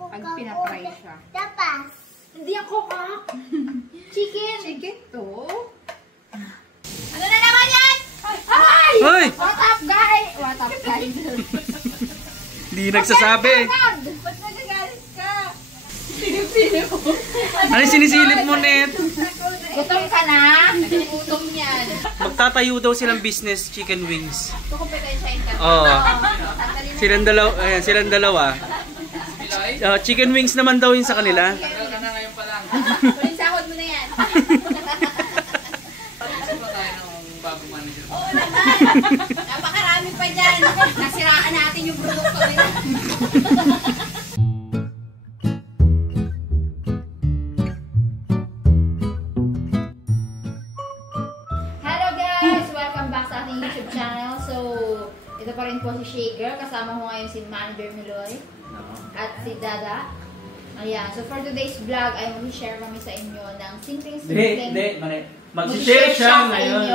Pag pinapry siya. Tapas. Hindi ako cock. Chicken. Chicken to. Ano na naman yan? Ay! Hoy! What up, guys? What up, guys? Di nagsasabi. Ba't nagagalit ka? Sinip-sinip mo. Ano sinisilip mo, Net? Gutom ka na? Gutom yan. Magtatayo daw silang business chicken wings. Kukumpetensyahin ka. Oo. Sandali na. Silang dalawa. Ayan, silang dalawa. Chicken wings naman daw yun sa kanila. Tuloy sahod mo na yan. Oo naman. Napakarami pa dyan. Nasiraan natin yung produkto nila. Hello guys! Welcome back sa ating YouTube channel. So, ito pa rin po si Shaker. Kasama ko ngayon si Manager Miloy at si Dada. Ayan. So, for today's vlog, ay mag-share kami sa inyo ng simpleng-simpleng... Mag-share siya ngayon.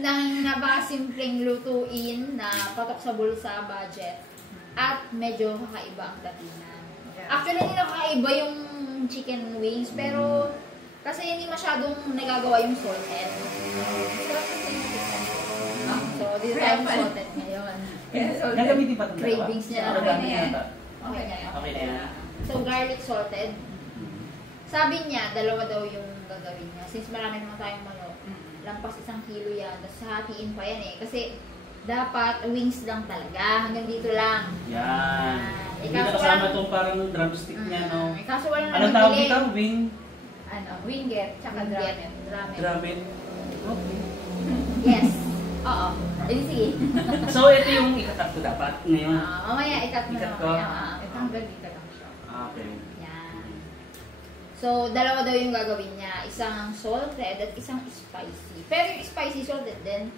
ng napakasimpleng lutuin na patok sa bulsa, budget, at medyo kakaiba ang datingan. Actually, hindi na kakaiba yung chicken wings, pero kasi hindi masyadong nagagawa yung salted. Sarap kasi yung chicken. So, dito tayo yung salted ngayon. Nagamitin pa ito. Cravings niya na rin yan. Okay na yan. Okay na yan. So, garlic salted. Sabi niya, dalawa daw yung gagawin niya. Since marami naman tayong manok, lampas 1 kilo yan. Tapos hatiin pa yan eh. Kasi dapat wings lang talaga. Hanggang dito lang. Yan. Hindi na kasama itong parang drumstick niya, no? Kaso wala Anong tawag dito? Wing? Ano? Winget. Tsaka dramen. Dramen. Okay. Yes. Oo. Eh, sige. So, ito yung ikakat ko dapat ngayon. Mamaya, ikat mo na Ikat ko? mamaya. Ito hanggang dito lang siya. Okay. Yan. So, dalawa daw yung gagawin niya. Isang salted at isang spicy. Pero yung spicy salted din.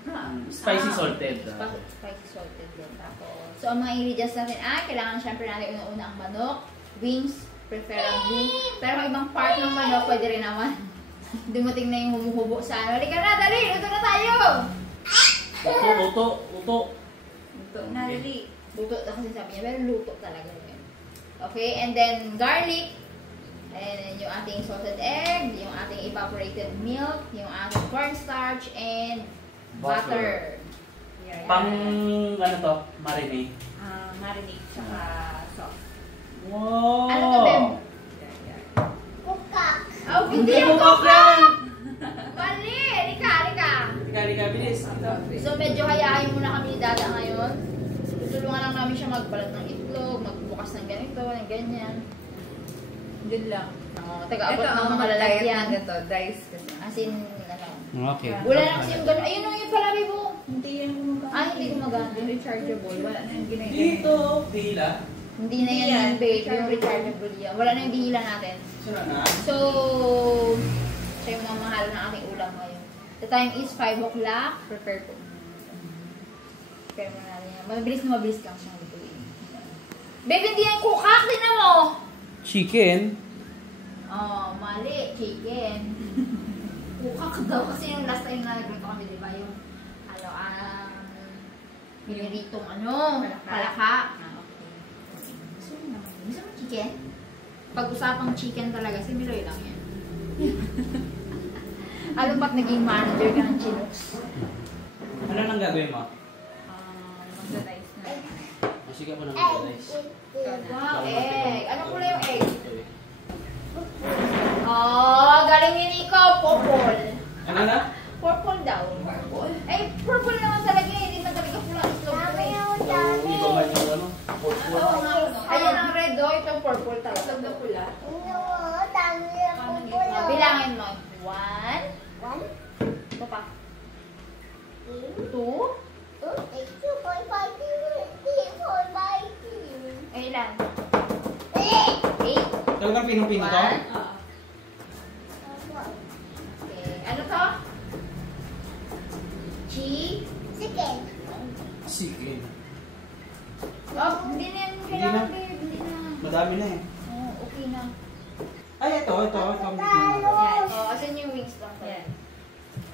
Spicy salted. Spicy salted din. Tapos, so, ang mga ingredients natin ay, kailangan syempre natin una-una ang manok, wings, preferably. Pero ang ibang part ng manok, pwede rin naman. Dumating na yung humuhubo sa ano. Halika na, dali! Luto na tayo! Luto. Luto na, dali. Luto na kasi sabi niya, pero luto talaga yun. Okay, and then garlic. And then yung ating salted egg, yung ating evaporated milk, yung ating cornstarch, and butter. Yeah, Pang, ano to? Marinade. marinade tsaka sauce. Wow! Ano to, Beb? Kukak. Oh, hindi yung coca! Mali! Halika! Halika, bilis. So, medyo hayahin muna kami ni Dada ngayon. Tutulungan lang namin siya magbalat ng itlog, magbukas ng ganito, ng ganyan. Yun lang. Taga-abot Ito ng ang mga lalagyan. Ito, dice kasi. As in, ano. Okay. Wala na kasi yung gano'n. Ayun o, yung palabi mo. Hindi yan gumagana. Ay, hindi gumagana. Yung rechargeable. Wala na yung ginagawa. Dito, dila. Hindi na yan yung babe, yung rechargeable yan. Wala na yung dihila natin. Sura na. So, siya yung mamahal ng ating ulam ngayon. The time is 5 o'clock. Prepare po. Prepare mo natin yan. Mabilis lang siyang lutuin. Babe, hindi yan kukak. Tingnan mo. Chicken. Oh, mali. Chicken. Kukak daw. Kasi yung last time na nagluto kami, di ba? Yung, piniritong palaka. Gusto mo naman yun. Gusto mo chicken? Pag-usapang chicken talaga, si Miloy lang yan. Alam ba't naging manager ka ng Chinooks? Ano nang gagawin mo? Magda-dice na. Sige po nang guys. Wow, egg. Anong kulay yung egg? Oh, galing ni Nico. Purple. Ano na? Purple daw. Eh, purple naman talaga eh. Hindi man talaga pula ang slow Dami eh. yung dami. Iba ba yung ano? Oo nga. Ayan ang red do. Ito purple talaga. Isang na pula. No, dami yung pupulo. Bilangin mo. 1. One, Ito pa. two, 2. two, four, five, three, four, five, Eh, ilan? eight. 8. Talagang pinong-pino to? Okay. Ano to? Cheese. Chicken. Sige. Oh, hindi na yan kailangan, Hindi babe. Hindi na. Madami na eh. Oh, okay na. Ay, ito. Yan. Oh, asan yung wings lang to? Yan.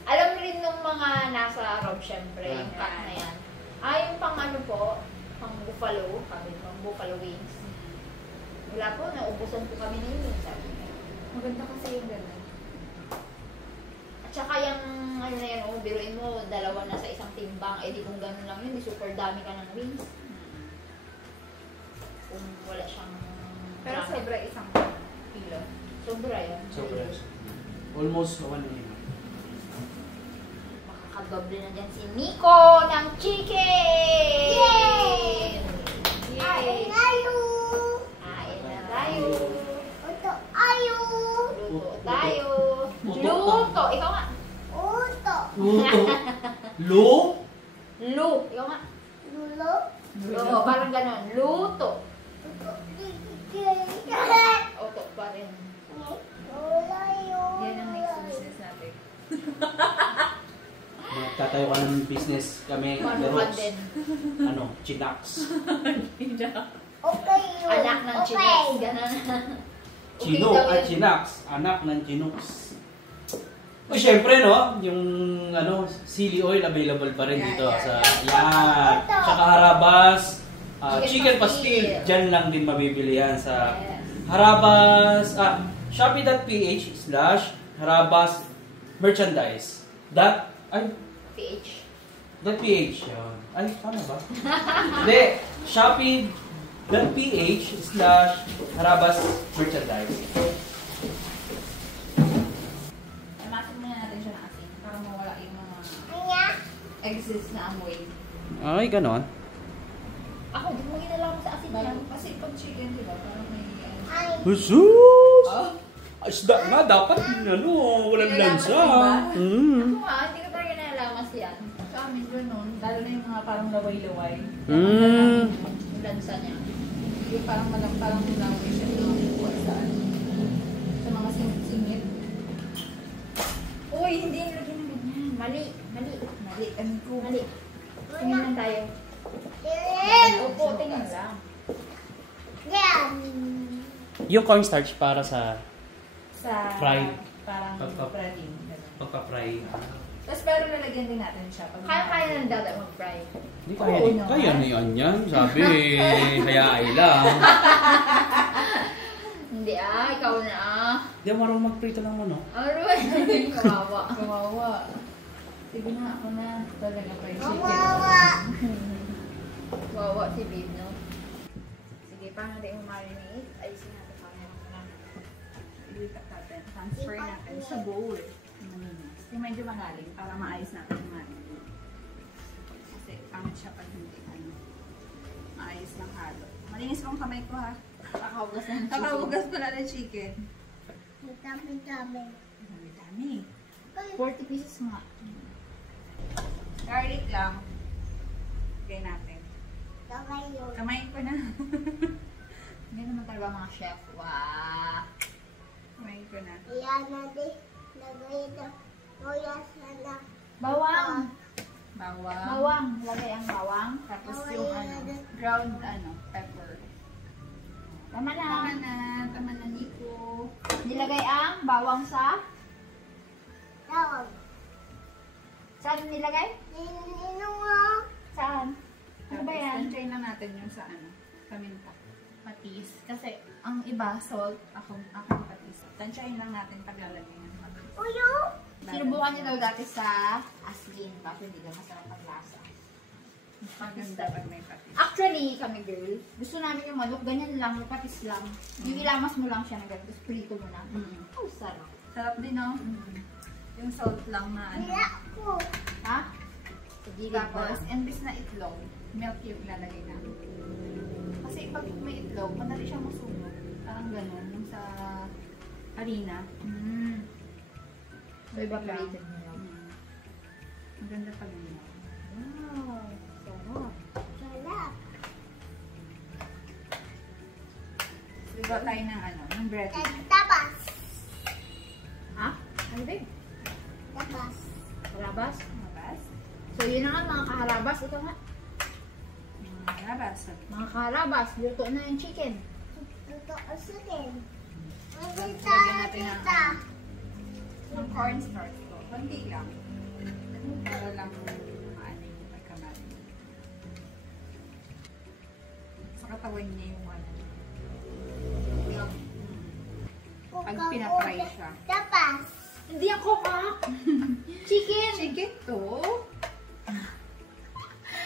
Alam rin nung mga nasa Rob, syempre, yung cut na yan. Yung pang ano po, pang buffalo, pang buffalo wings. sila po, naubusan po kami na yun. Sabi niya. Maganda kasi yung gano'n. At saka yung, ano na yan, biruin mo, dalawa na sa isang timbang, eh di kung gano'n lang yun, di super dami ka ng wings. Kung wala siyang Pero gamit. sobra isang kilo. Sobra yun. Sobra. Almost 1 and a half. Makakadoble na dyan si Nico ng chicken! Yay! Yay! Ay, ayo! Kain na tayo! Ito, ayo! Luto tayo! Luto. Luto! Ikaw nga! Uto! Luto. Lu? Lu! Ikaw nga! Lulo? Oo, parang ganon. Luto! Uto, Oto pa rin. Yan ang next business natin. Magtatayo ka ng business kami. The Manukan Roots. din. Ano? Chinaks. Okay yun. Anak ng Okay. chinex. Ganon. Chino daw at yun. Chinaks. Anak ng Chinooks. O syempre no, yung ano, sili oil available pa rin dito sa yan. Tsaka Harabas, chicken pastil. Diyan lang din mabibili yan sa Yes. Harabas, shopee.ph/Harabas merchandise. PH. .ph. Yun. Ay, tama ba? Hindi. Shopee.ph/Harabas merchandise. Namasin muna natin siya ng asin para mawala yung mga Anya? excess na amoy. Ay, ganon. Ako, di mo ginalaman sa asin yan. Kasi pag chicken, di ba? Parang may Ay. Jesus! Oh? Isda nga, dapat ano, walang Kailangan lansa. iba. Ako nga, hindi ko talaga nalamas yan. Sa amin ganun, lalo na yung mga parang laway-laway. Yung lansa niya. Yung parang parang laway siya na nakukuha sa ano. Sa mga singit-singit. Uy, hindi yung lagyan ng ganyan. Mali. Mali. Mali, ano ko. Mali. Tingin lang tayo. Tingin. Opo, tingin lang. Yan. Yung cornstarch para sa Sa Fried. parang Pagka- breading. ganun. pagka-fry. Tapos pero lalagyan din natin siya. Pag Kaya na ng dada mag-fry. Hindi Oo kaya, naman. kaya na yan. Sabi, hayaan lang. Hindi ikaw na Hindi ako marunong magprito ng ano. Aroy, kawawa. kawawa. Sige na, ako na. Talaga pa yung chicken. Kawawa. Kawawa si babe, no? Sige, paano natin marinate? Ayusin natin paano natin. Ilipat natin. Transfer natin sa bowl. Maninis. Yung medyo malalim para maayos natin yung marinate. Kasi pangit siya pag hindi ano. Maayos lang halo. Malinis kong kamay ko ha. Kakahugas na ng chicken. Nakahugas ko na ng chicken. Dami-dami. Dami-dami. 40 pieces nga. Garlic lang. Lagay natin. Kamay yun. Kamay ko na. Hindi naman talaga mga chef. Wow. Kamay ko na. Iyan natin. Lagay ito. Tuyas na. Bawang. Bawang. Bawang. Lagay ang bawang. Tapos yung ano, ground pepper. Tama na. Tama na Nico. Nilagay ang bawang sa... Tawag. Saan nilagay? Nino nga. Saan? Ano ba yan? Tansyahin lang natin yung sa ano, sa minta. Patis. Kasi ang iba, salt, ako patis. Tansyahin lang natin paglalagay ng patis. Uyo. Sinubukan niyo daw dati sa asin. Kaso hindi daw masarap ang lasa. Maganda pag may patis. Actually, kami girl, gusto namin yung manok, ganyan lang, yung patis lang. Yung ilamas mo lang siya na ganito, tapos prito mo na. Oh, sarap. Sarap din, no? Yung salt lang na ano. Wala ko. Ha? Sa gilid Tapos, pa. imbis na itlog, milk yung ilalagay natin. Kasi pag may itlog, madali siyang masunog. Parang ganun, yung sa harina. So, evaporated mo lang. Ang ganda pag yun. Wow, sarap. Sarap. Ligaw tayo ng ano, ng bread. Tabas. Ha? Ano ba? Tabas. Harabas? Mabas? So, yun na nga mga kaharabas. Ito nga. Mabas. Mga kaharabas, luto na yung chicken. Ito usutin. Lagyan natin ng cornstarch ko. Kunti lang. Para lang maano yung pagkamali. Sa katawan niya yung ano. Pag pinatry siya. Tapas. Hindi ako kak. Chicken. Chicken to.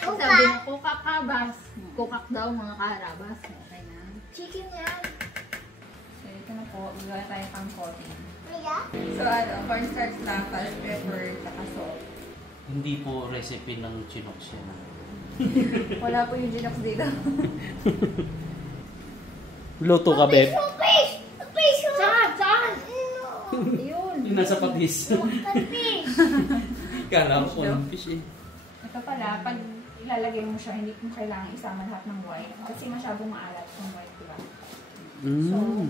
Sabi na kukakabas. Kukak daw mga karabas. Okay na. Chicken yan. So, ito na po. Magawa tayo pang coating. Maya? So, cornstarch lang, salt, pepper, saka salt. Hindi po recipe ng Chinox yan. Wala po yung Ginox dito. Luto ka, Beb. Fish! Fish! Saan? Saan? Yun. Yung nasa patis. Fish! Kala ko ng fish eh. Ito pala, pag ilalagay mo siya, hindi mo kailangan isama lahat ng white. Kasi masyadong maalat yung white, diba?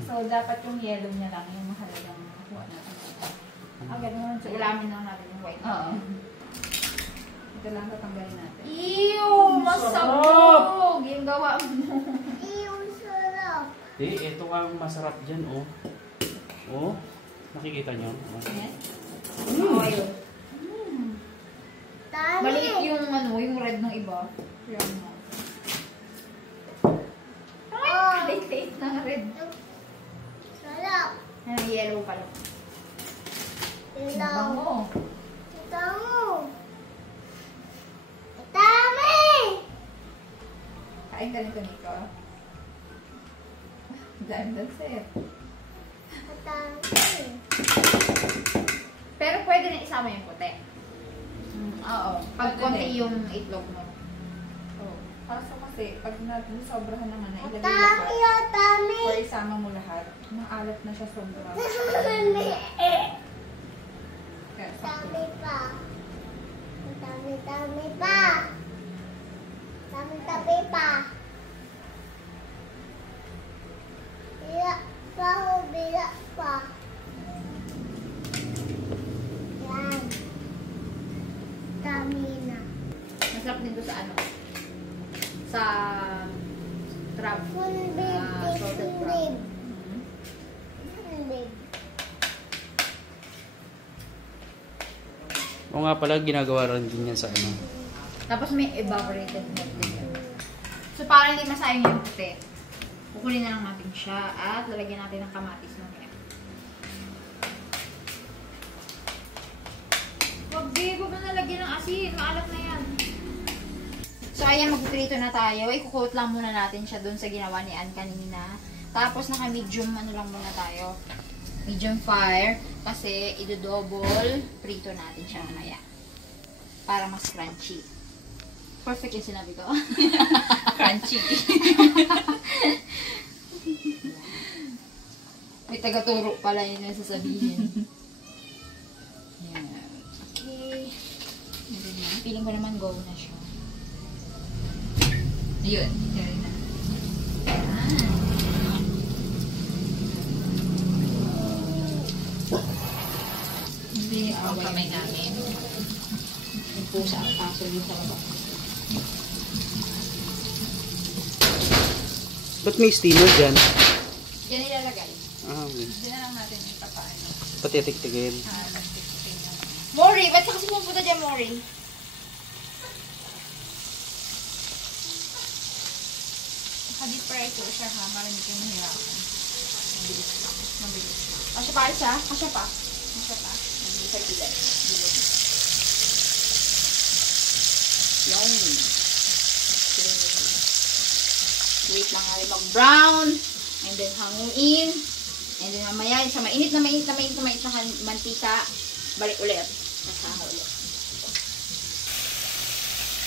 So, dapat yung yellow niya lang yung mahalagang makuha natin. Ganun. So, ulamin lang natin yung white. Oo. Ito lang tatanggalin natin. Ew! Masabog! Yung gawa mo. Ew, sarap. Ito ang masarap dyan, oh. Oh, nakikita nyo? Yes. Oo, ayun. Dami. Maliit yung yung red ng iba. Yan mo. Oh, Late ng red. sarap. Yan, yellow pala. Ilaw. Bango. Ito. Dami. Kain ka nito, Nico. Dahil that's it. Dami. Pero pwede na isama yung puti. Oo. Pag konti yung itlog mo. Oh. Kaso kasi, pag sobrahan naman na ilagay Dami, lahat, dami. or isama mo lahat, maalat na siya sobra. Dami. Kaya, sakto. Dami pa. Dami, dami pa. Dami, dami pa. Bila pa, bila pa. Yan. Dami na. Masarap din to sa ano? Sa crab. Full Salted crab. big. Full big. O nga pala, ginagawa rin din yan sa ano. Tapos may evaporated milk din yan. So para hindi masayang yung puti, kukunin na lang natin siya at lalagyan natin ng kamatis mamaya. Wag mo na lagyan ng asin. Maalat na yan. So ayan, magprito na tayo. Ikukoat lang muna natin siya dun sa ginawa ni Ann kanina. Tapos naka-medium lang muna tayo. Medium fire. Kasi idodouble prito natin siya mamaya. Para mas crunchy. Perfect yung sinabi ko. Crunchy. May tagaturo pala yun yung sasabihin. Yan. Okay. Feeling ko naman go na siya. Ayun. Carry na. Hindi ang kamay namin. Yung pusa ang paso yung sa baba. Ba't may steamer dyan? Yan ilalagay. Okay. Hindi na lang natin yung papaano. Patitiktigin. Nagtitignan na. Mori! Ba't kasi pumunta dyan, Mori? Naka-deep fry ko siya ha, para hindi kayo mahirapan. Mabilis lang. Mabilis lang. Kasya pa siya? Kasya pa. Masya pa. Hindi sa gilid. Yung. Wait lang natin mag-brown. And then hanguin. And then mamaya sa mainit na mantika, balik ulit. Kasama ulit.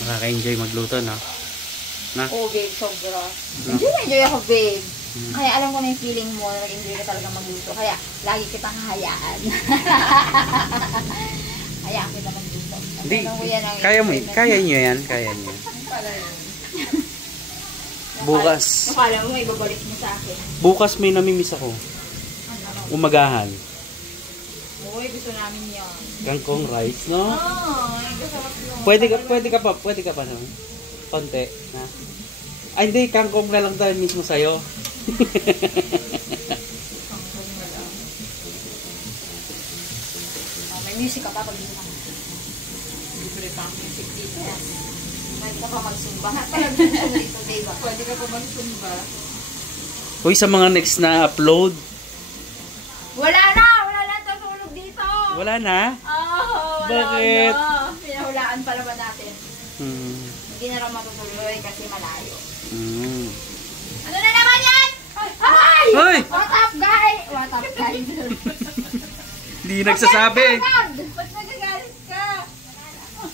Nakaka-enjoy magluto, no? Na? Oh, babe, sobra. Enjoy ako, babe. Kaya alam ko na yung feeling mo na nag-enjoy ka talaga magluto. Kaya lagi kitang hahayaan. Hayaan kita magluto. Hindi, Alam ko yan ang kaya mo, enjoyment. kaya nyo yan, kaya nyo. Ano pala yun? Bukas. Nakala mo, ibabalik mo sa akin. Bukas may namimiss ako. Ano? Umagahan. Uy, gusto namin yun. Kangkong rice, no? Oh, gusto ko. Pwede ka pa, no? Konti, na. Ay, hindi, kangkong na lang tayo mismo sa'yo. May music ka pa pag dito ka. Libre pa ang music dito. Pwede ka pa magsumba. Pag-sumba dito, diba? Pwede ka pa magsumba. Uy, sa mga next na upload, Wala na tutulog dito. Wala na? Oh, Bakit? wala na. Pinahulaan pa naman natin. Hmm. Hindi na raw matutuloy kasi malayo. Hmm. Ano na naman yan? Ay! Hoy! What up, guys? What up, guys? Di nagsasabi. Ba't nagagalit ka?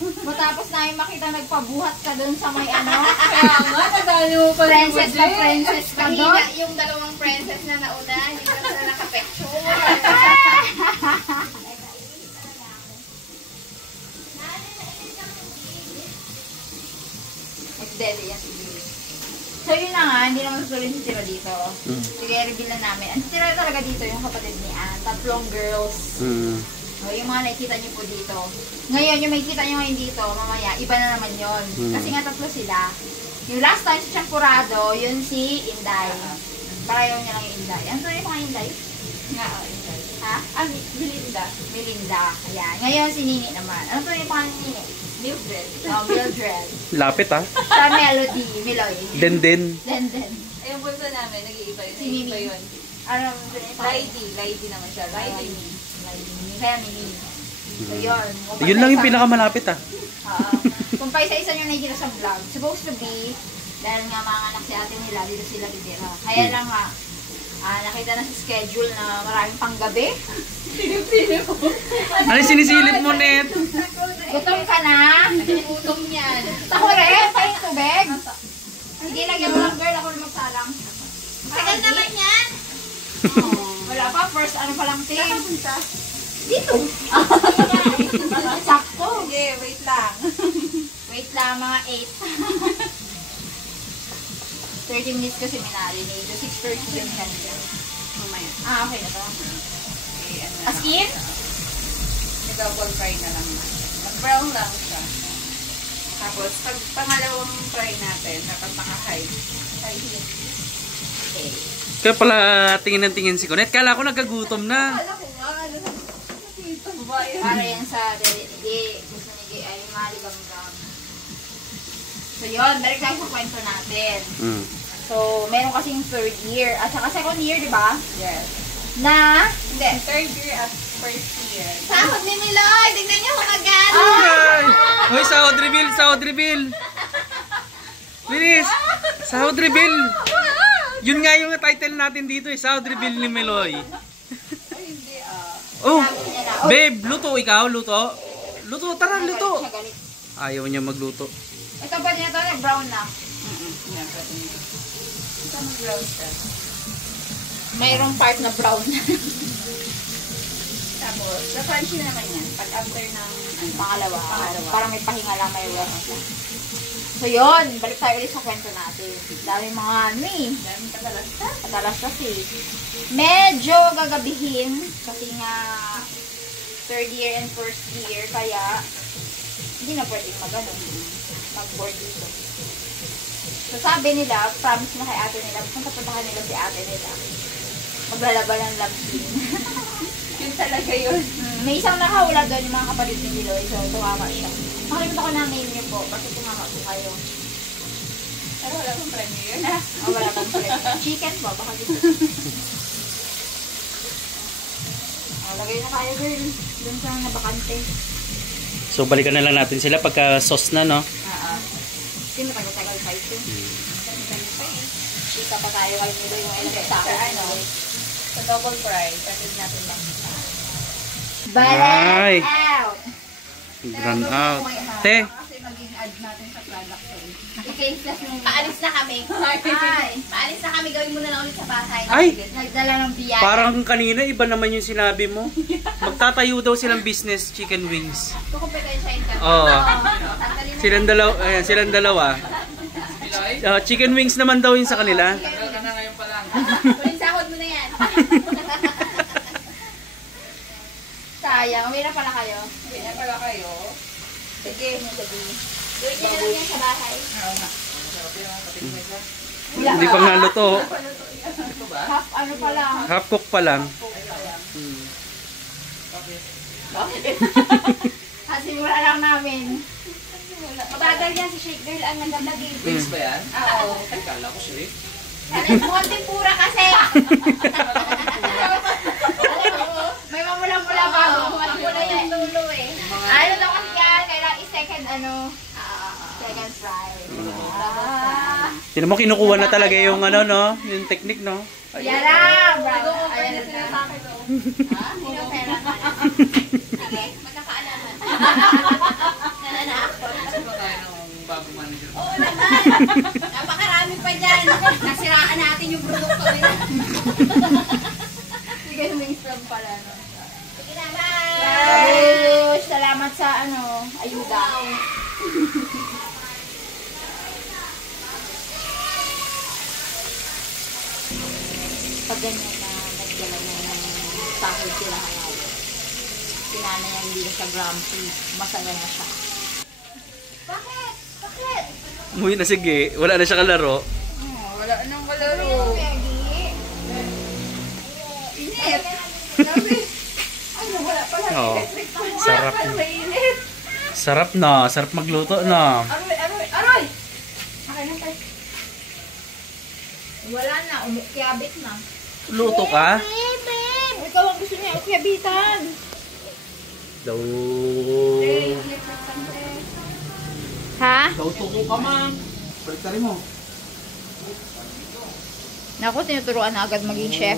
Matapos namin makita nagpabuhat ka doon sa may ano. Kaya nga, nadali mo pa Princess na princess ka doon. Mahina yung dalawang princess na nauna, hindi ka sila nakapecture. Nag-deli yan si Grace. So yun na nga, hindi naman sulit si Tira dito. Sige, reveal na namin. Ang tira talaga dito yung kapatid ni Ann. 3 girls. Hmm. O, yung mga nakikita niyo po dito. Ngayon, yung makikita niyo ngayon dito, mamaya, iba na naman yon. Kasi nga 3 sila. Yung last time sa Champurado, yun si Inday. Parayaw niya lang yung Inday. Ano tuloy pa nga Inday? Nga, Inday. Ha? Ah, Melinda. Melinda. Ayan. Ngayon si Nini naman. Ano tuloy pa nga ni Nini? Mildred. Oh, Mildred. Lapit ah. Sa Melody, Meloy. Denden. Denden. Ay, yung bunso namin, nag-iiba yun. Si Mimi. Nag-iiba yun. Ano tuloy pa? Lady naman siya. Lady. Kaya Nini. So yun. Yun lang yung pinakamalapit ah. Kung pa isa-isa nyo nakikita sa vlog, supposed to be, dahil nga mga anak si ate nila, dito sila bibira. Kaya lang nga, nakita na sa schedule na maraming panggabi. Ano yung sinisilip mo, Net? Gutom ka na? Gutom yan. Ako rin, paing tubig. Sige, lagyan mo lang girl, ako rin magsalang. Tagal naman yan. Wala pa, first ano pa lang team. Dito. Sakto. Sige, wait lang. Wait lang, mga 8. 30 minutes kasi minarinate. So, 6:30 yung kanina. Mamaya. Okay na to. Okay, ano na. As in? Double fry na lang. Mag-brown lang siya. Tapos, pag pangalawang fry natin, dapat naka-high. High heat. Okay. Kaya pala tingin ng tingin si Conet. Kala ko nagkagutom na. Kala ko nga, ano na. Babae. Para yan sa Dede. Gusto ni Gay ay maligam-gam. So, yun. Balik tayo sa kwento natin. Hmm. So, meron kasing 3rd year. At saka 2nd year, di ba? Yes. Na? Hindi, 3rd year at 1st year. Sahod ni Miloy. Tignan niyo mga gano'n. Ay! Hoy, sahod reveal! Sahod reveal! Bilis! Sahod reveal! Yun nga yung title natin dito eh. Sahod reveal ni Meloy. Ay, hindi Oh! Babe, luto ikaw? Luto? Luto, tara, luto! Siya galit. Ayaw niya magluto. Ito pa niya ito, brown na. Yan, pwede nyo. Ito mag-brown siya. Mayroong part na brown. Tapos, na-crunchy naman yan. Pag after ng Pangalawa. Pangalawa. Parang may pahinga lang, may rest na. So yun, balik tayo ulit sa kwento natin. Dami mga ano eh. dami kadalas ka. Padalas kasi. Medyo gagabihin. Kasi nga 3rd year and 1st year. Kaya hindi na pwedeng mag-board dito. So sabi nila, promise na kay ate nila, punta-puntahan nila si ate nila. Maglalaban ng love scene. Yun talaga yun. May isang nakahula doon yung mga kapatid ni Liloy. So tumama siya. Makalimutan ko na name niyo po kasi tumama po kayo. Pero wala kong premyo yun. Oh, wala pang premyo. Chicken ba? Baka dito. Oh, lagay na kayo girl. Doon sa nabakante. So, balikan na lang natin sila pagka sauce na, no? Kasi matagal-tagal pa ito. Chika pa tayo kay Liloy yung ilang sa akin. Ano? Sa double fry, tapos natin lang. Ay. Balance out! Run out. Te, Kasi maging add natin sa product ko. I-case plus nung Paalis na kami. Ay! Paalis na kami. Gawin mo na lang ulit sa bahay. Ay! Nagdala ng biyaya. parang kanina iba naman yung sinabi mo. Magtatayo daw silang business chicken wings. Kukumpetensyahin ka. Oo. Tanggalin na. Silang dalawa. Ayan, silang dalawa. Chicken wings naman daw yun sa kanila. Huling sahod mo na yan. Sayang, may na pala kayo. Hindi na pala kayo. Sige, sige. Gawin niyo na lang yan sa bahay. Oo nga. Hindi pa nga luto. Half ano pa lang. Half cook pa lang. Kasi mula lang namin. Mabagal yan si Shake Girl ang nagdamdagin. Wings ba yan? Oo. Kala ko siya eh. Ano, mukhang tempura kasi. Alam mo, Tinan mo, kinukuha na talaga yung ano, no? Yung technique, no? Yan na! Bravo! Ayan na sila sa akin. Sino pera ka? Sige, magkakaalaman. Nananaak ko. Bago manager. Oo naman. Napakarami pa dyan. Nasiraan natin yung produkto nila. Sige, Wingstop pala. No? Sige na, bye! Ayush! Salamat sa ayuda. Pag ganyan na nagdala na ng sahod sila halaw. Sinanay ang hindi na siya grumpy. Masaya na siya. Bakit? Bakit? Umuwi na sige. Wala na siya kalaro. Wala nang kalaro. Peggy? Init. Sabi. Ano, wala pala. Oo. Sarap. Ano, mainit. Sarap na. Sarap magluto na. Aroy, aroy, aroy. Okay lang tayo. Wala na. Umikyabit na. Luto ka? Ikaw ang gusto niya ukyabitan. Daw. Ha? Daw tuko ka, ma'am. Balik tayo mo. Naku, tinuturuan na agad maging chef.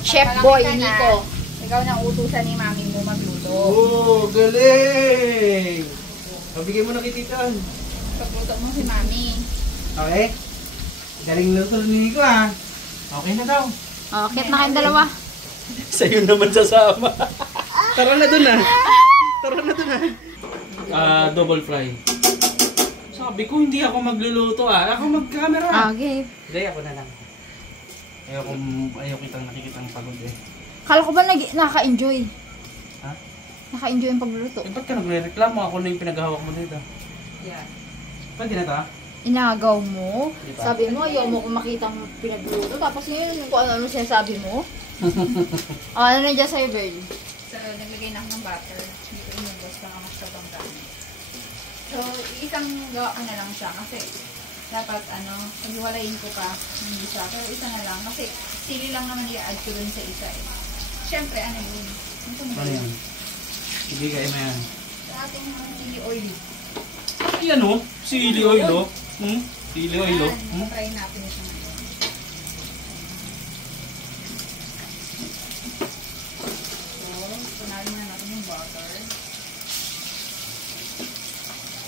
Chef Palaki boy, ka na. Nico. Ikaw nang utusan ni mami mo magluto. Oh, galing! Pabigyan mo na kay Titan. Pagluto mo si mami. Okay? Galing luto ni Nico, ah. Okay na daw. Oh, kit na kayong dalawa. Sa'yo naman sasama. Tara na dun, ah. Tara na dun, ah. Double fry. Sabi ko, hindi ako magluluto, ah. Ako mag-camera. Okay. Hindi, ako na lang. Ayaw kitang nakikitang pagod, eh. Kala ko ba nakaka-enjoy? Ha? Naka-enjoy yung pagluluto. Eh, ba't ka nagre-reklamo? Ako na yung pinaghawak mo dito. Yeah. Pwede na ta? Inagaw mo. Diba? Sabi mo, ayaw mo kung makitang pinagluto. Tapos yun, kung ano sinasabi mo. Ano na dyan sa'yo, Bird? So, naglagay na ako ng butter. Hindi ko inubos lang ang masyadong dami. So, isang gawa ko na lang siya kasi dapat paghiwalayin ko pa hindi siya. Pero isa na lang kasi sili lang naman i-add ko dun sa isa eh. Siyempre, yun? Ano yan? Hindi kayo na yan. Sa ating chili oil. Ayan o. Sili oil o. Sili oil o. Ayan, try natin siya ngayon. So, punalin na natin yung butter.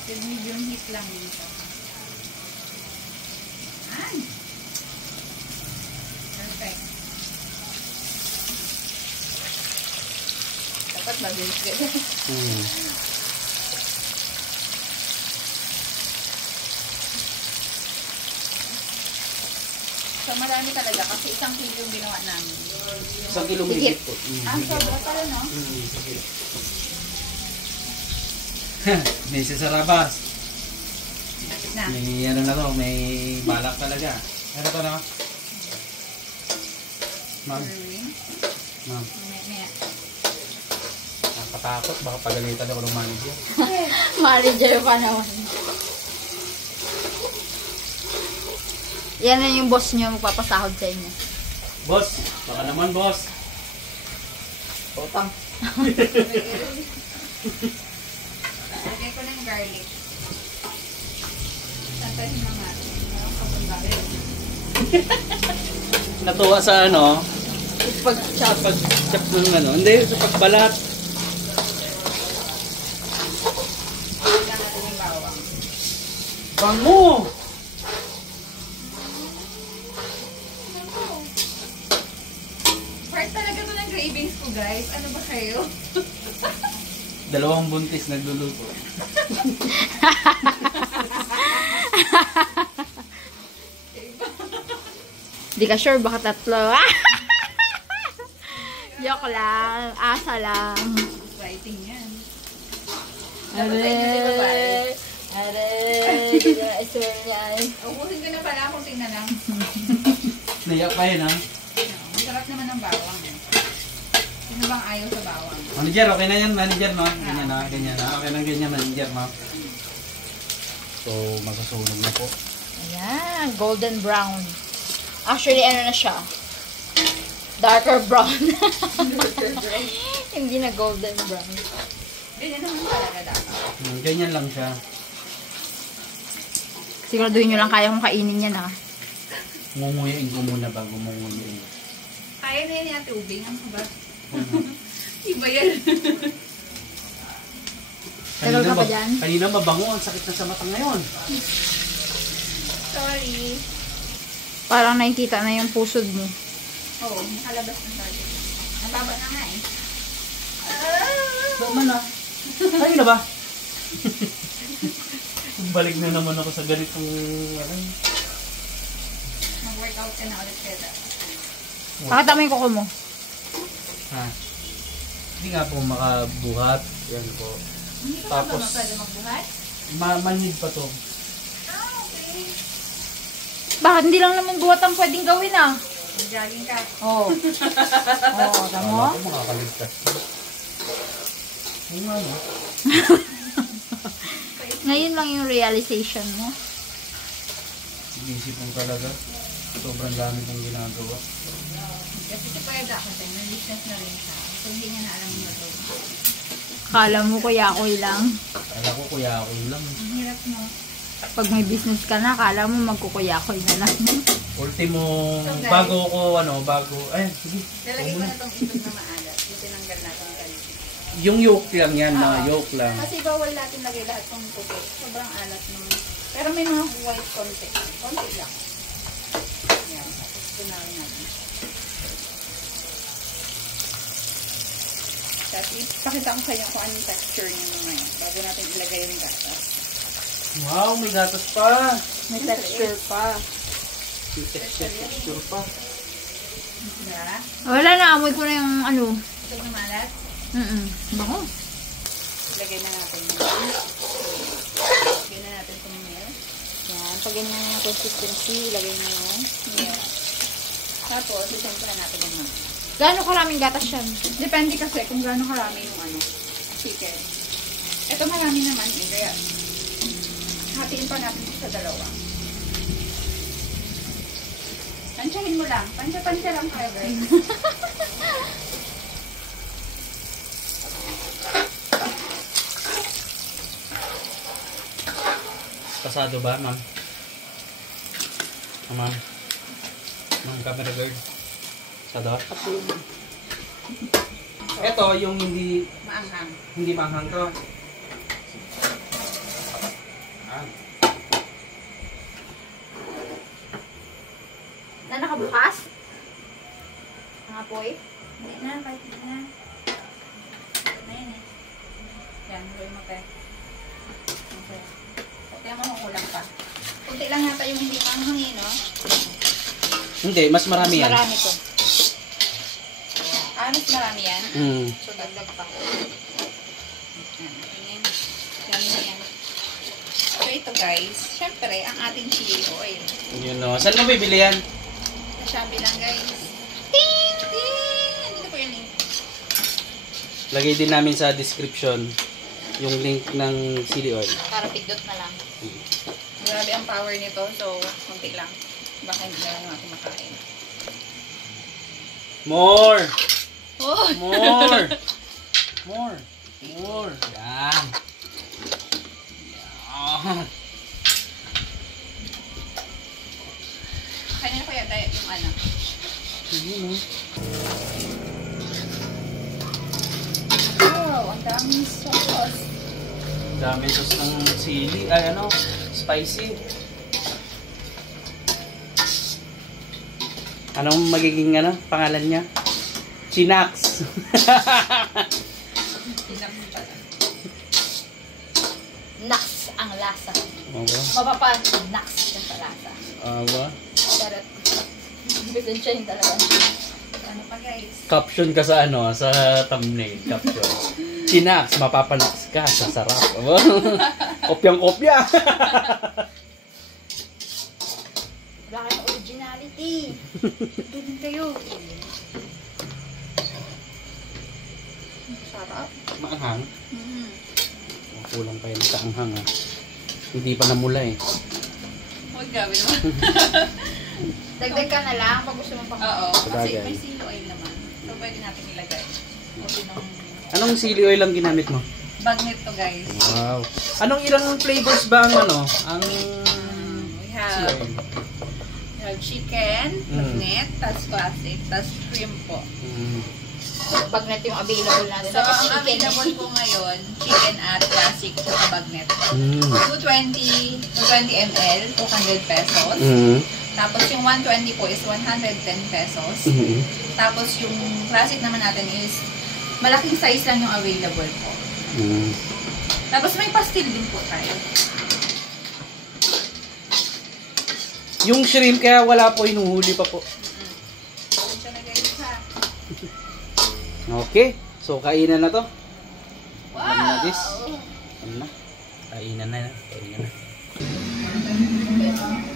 Then, medium heat lang dito. Ayan. Perfect. Dapat mabilis ka. So, marami talaga kasi 1 kilo yung ginawa namin. Isang kilong Sige. higit po. Sobra pala, no? Sige. May sisarabas. Na. May ano na to, may balak talaga. Ano to na? Ma'am, Brewing. ma'am. Maya. Nakatakot, baka pagalitan ako ng manager. Manager pa naman. Yan na yung boss nyo magpapasahod sa inyo. Boss, baka naman boss. Utang. Lagay ko ng garlic. Santahin lang natin. Kapag Natuwa sa ano, Pag-chop. pag-chop ng ano, hindi, sa pagbalat. lang natin yung bawang. Bango! Part talaga to ng cravings ko, guys. Ano ba kayo? Dalawang buntis nagluluto. Di ka sure, baka tatlo. Joke lang. Asa lang. Exciting yan. Aray. Aray. Di na isure niyan. Ubusin ko na pala kung tingnan lang. Naiyak pa yun, ha? Ang sarap naman ng bawang. Sino bang ayaw sa bawang? Manager, okay na yan, manager, no? Ganyan na, ganyan na. Okay na ganyan, manager, no? So, masasunog na po. Ayan, golden brown. Actually, ano na siya? Darker brown. Hindi na golden brown. Ganyan naman talaga dapat. Ganyan lang siya. Siguraduhin nyo lang kaya kong kainin yan, ha? Munguyain ko muna bago munguyain. Kaya na yan yung tubig. Ang ba? Iba yan. Tagal ka pa dyan? Kanina mabango, ang sakit na sa mata ngayon. Sorry. Parang nakikita na yung pusod mo. Oo, nakalabas na tayo. Nababa na nga eh. Naman na. Ayun na ba? Balik na naman ako sa ganitong Mag-workout ka na ulit kaya. Pakita mo yung kuko mo. Ha? Hindi nga po makabuhat. Yan po. Hindi ka Tapos, ba pwede magbuhat? manhid pa to. Okay. Bakit hindi lang naman buhat ang pwedeng gawin, ah? Jogging ka. Oo. Oo, tamo? Ako makakaligtas. Oo nga no. Ngayon lang yung realization mo. Isip mo talaga. Sobrang dami kong ginagawa. Kasi si Kuya Jack, may business na rin siya. So hindi niya na alam yung matuto. Kala mo kuya-koy lang. Kala ko kuya ako yun lang. Ang hirap mo. Pag may business ka na, kala mo magkukuya-koy na lang. Ultimo, So, guys, bago, ay, sige. Lalagay ko na itong itlog na maalat. Yung tinanggal natin kanina. Yung yolk lang yan, na yolk lang. Kasi bawal natin lagay lahat ng puto. Sobrang alat naman. Pero may mga white konti. Konti lang. Yan. Tapos tunawin natin. Kasi pakita ko sa inyo kung anong texture niya ngayon. Bago natin ilagay yung gatas. Wow, may gatas pa. May texture pa. May texture pa. Diba? Wala na, amoy ko na yung ano. Ito na malat. Bango. Ilagay na natin yun. Ilagay na natin itong milk. Yan, pag ganyan yung consistency, ilagay mo yun. Yeah. Tapos, isimpla natin yung milk. Gaano karaming gatas yan? Depende kasi kung gaano karami yung chicken. Ito marami naman eh, kaya hatiin pa natin sa dalawa. Tansyahin mo lang. Tansya-tansya lang kayo, guys. Pasado ba, ma'am? Ma'am? Ma'am, camera girl. Pasado? Ito, yung Maanghang. hindi manghang to. Na nakabukas? Ang apoy? Hindi na, kahit hindi na. Na yun eh. Yan, gawin mo tayo. Okay. Kaya mo kulang pa. Kunti lang yata yung hindi maanghang eh, no? Hindi, mas marami yan. Marami to. Ah, mas marami yan? Mm. So, dagdag pa. Yan. Yan na yan. So, ito guys. Syempre, ang ating chili oil. Yun o. Saan mo bibili yan? Sa Shopee lang guys. Ting! Ting! Andito po yung link. Lagay din namin sa description yung link ng chili oil. Para pindot na lang. Grabe ang power nito. So, konti lang. Baka hindi na lang natin makain. More! Oh! More! More! More! Yan! Yan! Kanina ko yata yung ano. Yun o. Wow, ang daming sauce. Dami sauce ng sili. Ay, ano? Spicy. Anong magiging pangalan niya? Chinax. Naks ang lasa. Aba? Mapapansin, naks yung sa lasa. Aba? Charot. Bitin siya yung talaga. Ano pa guys? Caption ka sa sa thumbnail. Caption. Chinax, mapapanaks ka sa sarap. Aba? Kopyang-kopya. Wala kayong originality. Ito din kayo. Sarap. Maanghang. Mm. Kulang pa yun sa anghang Hindi pa namula eh. Huwag gawin mo. Dagdag ka na lang pag gusto mo pang... Oo. Kasi Sabagay. may sili oil naman. So, pwede natin ilagay. Kasi nung Anong chili oil ang ginamit mo? bag nito guys. Wow. Anong ilang flavors ba ang ang have chicken, bagnet, tas classic, tas shrimp po. Bagnet yung available natin. So, ang available po ngayon, chicken at classic sa bagnet. 220 ml, 200 pesos. Tapos yung 120 po is 110 pesos. Tapos yung classic naman natin is malaking size lang yung available po. Tapos may pastil din po tayo. Yung shrimp kaya wala po, inuhuli pa po. Siya na guys ha. Okay, so kainan na to. Wow! Ano na this? Ano na? Kainan na. Kainan na.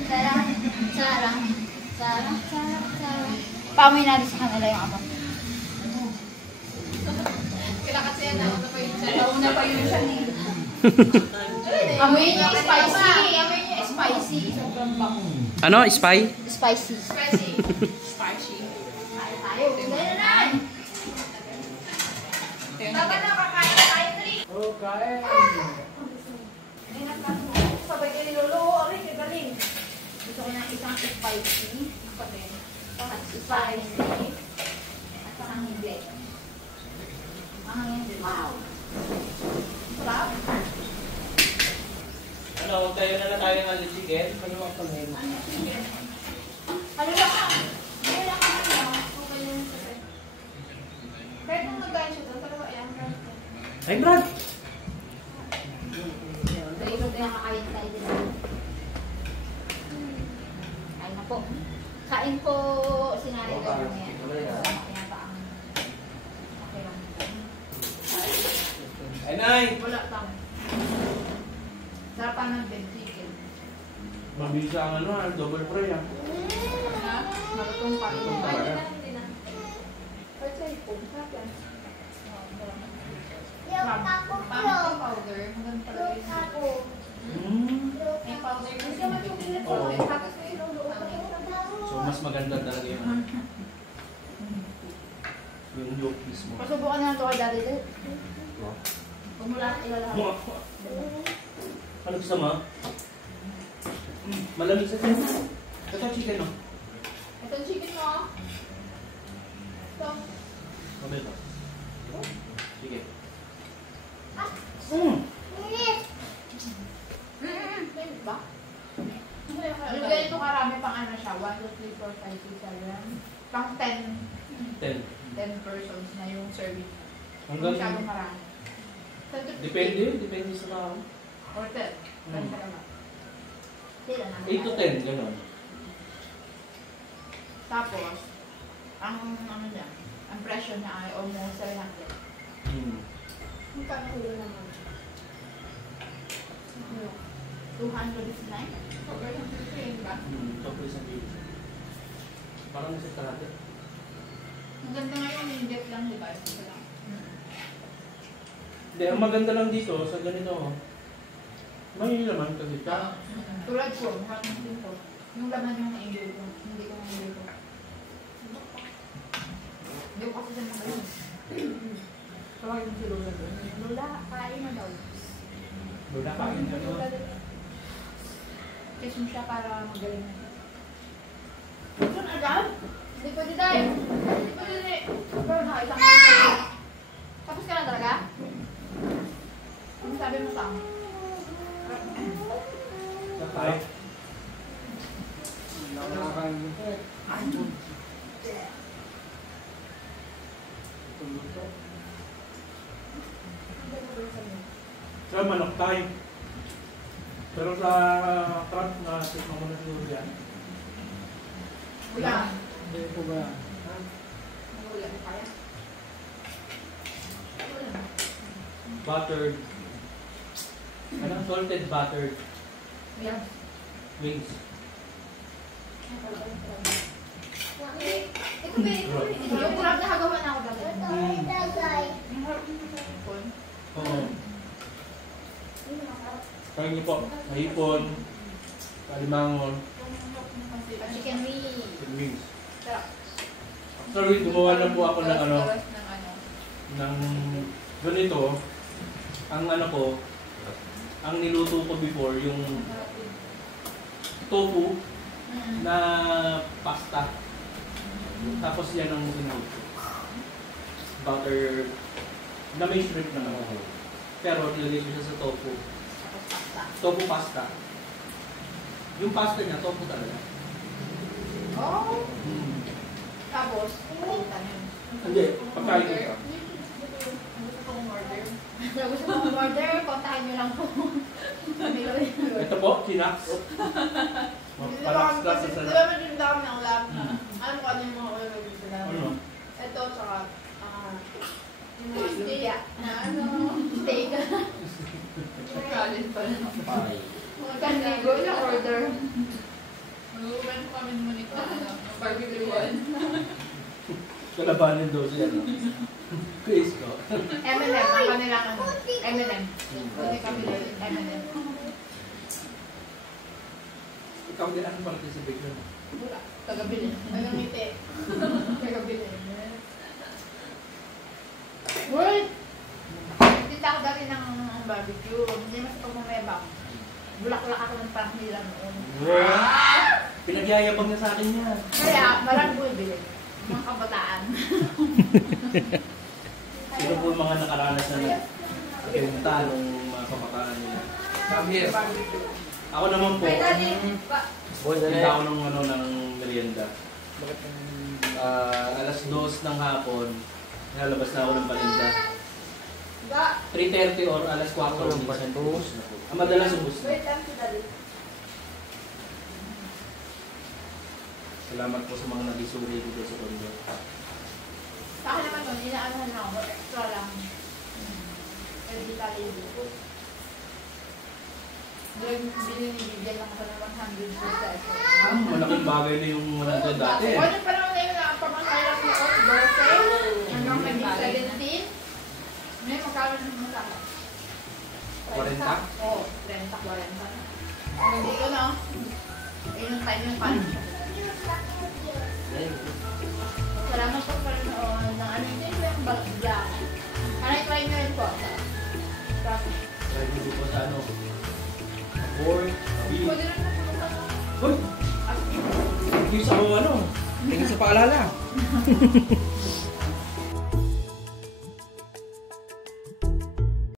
Sarang. Paamoy natin sa kanila yung abang. Nauna pa yun siya ni. Amoy niya spicy. Sobrang bako. Ano? Spy? Spicy. Spicy. Tayo. Ganyan. Dapat na kakain na tayo, Tri. Okay. Sabay ka nilolo. Aray, kagaling. Gusto ko ng isang spicy. At spicy. At saka hindi. Ang hindi. Wow. Sarap. Ano, tayo na lang tayo ng chicken. Ano ang panghin? Halila ka. Halila ka na. Okay yun. Kahit nung nagkain siya doon, talaga yan. Ay, Brad! Dahil nakakain tayo din. Kain na po. Kain po sinari ko na yan. Kaya pa ang okay lang. Ay, Nay! Wala lang. Sarapan ng bed chicken. Mabisa ang ano, double fry ah. Ha? Malutong pa rin. Malutong pa rin. Hindi na. Pwede sa ipon. Kapag. Pangit powder. Hanggang talaga yung may powder. Kasi naman yung Oo. tapos may luluot. So, mas maganda talaga yung yung yolk mismo. Pasubukan na ito kay Daddy Dad. Pumula ilalahat. Ano gusto mo? Malamig sa tiyan. Ito chicken, no? Ito yung chicken mo. Ito. Kamay ba? Sige. Ba? Yung ganito karami pang ano siya. 1, 2, 3, 4, 5, 6, 7. Pang 10 persons na yung serving. Hanggang, Masyadong marami. depende sa tao. Or 10. Ganun ka naman. 8 to 10, gano'n. Tapos, ang ano niya, ang presyo niya ay almost 700. Ang panghulo naman. 209? Sobrang yung ba? Sobrang isang kilo. Parang nasa tarate. Ang ganda ngayon, yung depth lang, di ba? Isa lang. Hindi, ang maganda lang dito, sa ganito, may laman kasi siya. Tulad ko, maraming din ko. Yung laman yung na-enjoy ko. Hindi ko na-enjoy ko. Hindi ko kasi siya magaling. Tawag yung si Lola doon. Lola, kain na daw. Lola, kain na to. Kasi siya para magaling na. Ito na agad? Hindi pwede tayo. Hindi pwede. Pero na, isang tapos ka na talaga? Ano sabi mo sa akin? Nakay. Sa manok tayo. Pero sa crab na tikman mo na siguro yan. Wala. Hindi ko ba? Wala ko kaya. Buttered. Ano? Salted buttered Yan. wings. Ito ba? Yung crab na hagawa na ako dati. Yung harap mo sa hipon. Oo. Kaya niyo po, mahipon, kalimangon, Chicken wing. and wings. Sarap. Actually, gumawa na po ako ng ano, Gawas ng ano. ng ganito. Ang ano ko, ang niluto ko before, yung tofu na pasta. Tapos yan ang sinunod ko. Butter na may shrimp naman ako. Pero nilagay ko siya sa tofu. Tofu pasta. Yung pasta niya, tofu talaga. Oh. Mm. Tapos, palitan yun. Hindi, pagkain ko siya. Gusto kong order. Gusto mo order, kontakin nyo lang po. Ito po, Kinax. Palaks sa Di ba maganda kami ng lab na? Mm. Alam ko ano yung mga oil na gusto namin. Ano? Ito, tsaka, yung mga steak na ano. Steak. Kalit pa rin. Pie. Kandigo yung order. Mag-uwan ko kami naman ito, ano, barbecue one. Kalabanin daw siya, no? Chris ko. M&M, ang kanilang ano, M&M. Hindi kami M&M. Ikaw din ang participate nun. Wala, tagabili. Nagangiti. Tagabili. Wait! Hindi ako dati ng barbecue. Hindi mas pagmamebang. Bulaklak ako ng parang nila noon. Pinagyayabang niya sa akin yan. Kaya, malang bumibili. Mga kabataan. Sino po yung mga nakaranas na nagpunta nung mga kabataan nila? Come here. Ako naman po, punta ako ng, ng merienda. Alas 2 ng hapon, lalabas na ako ng paninda. 3:30 or alas 4 minsan ubos na po. Ang madalas ubos na. Salamat po sa mga nag-isuri dito sa Tondo. Sa akin naman doon, inaanahan lang ako. Extra lang. Pwede tayo dito. Doon, bilhin ni Vivian lang ako ng 100 pesos. Malaking bagay na yung nandun dati. O, yung panahon na yun na pamangkay lang ni Old birthday. Hanggang naging 17. May magkano ng masama? 40? Oo, 30, 40. Hanggang dito na. Ayun ang time yung college. Salamat po pa rin noon ng ano yun yung black. Try nyo rin po. Try mo po sa ano? Pork, beef. Pwede rin na po. Hoy! Yung sa ano? Tingin sa paalala.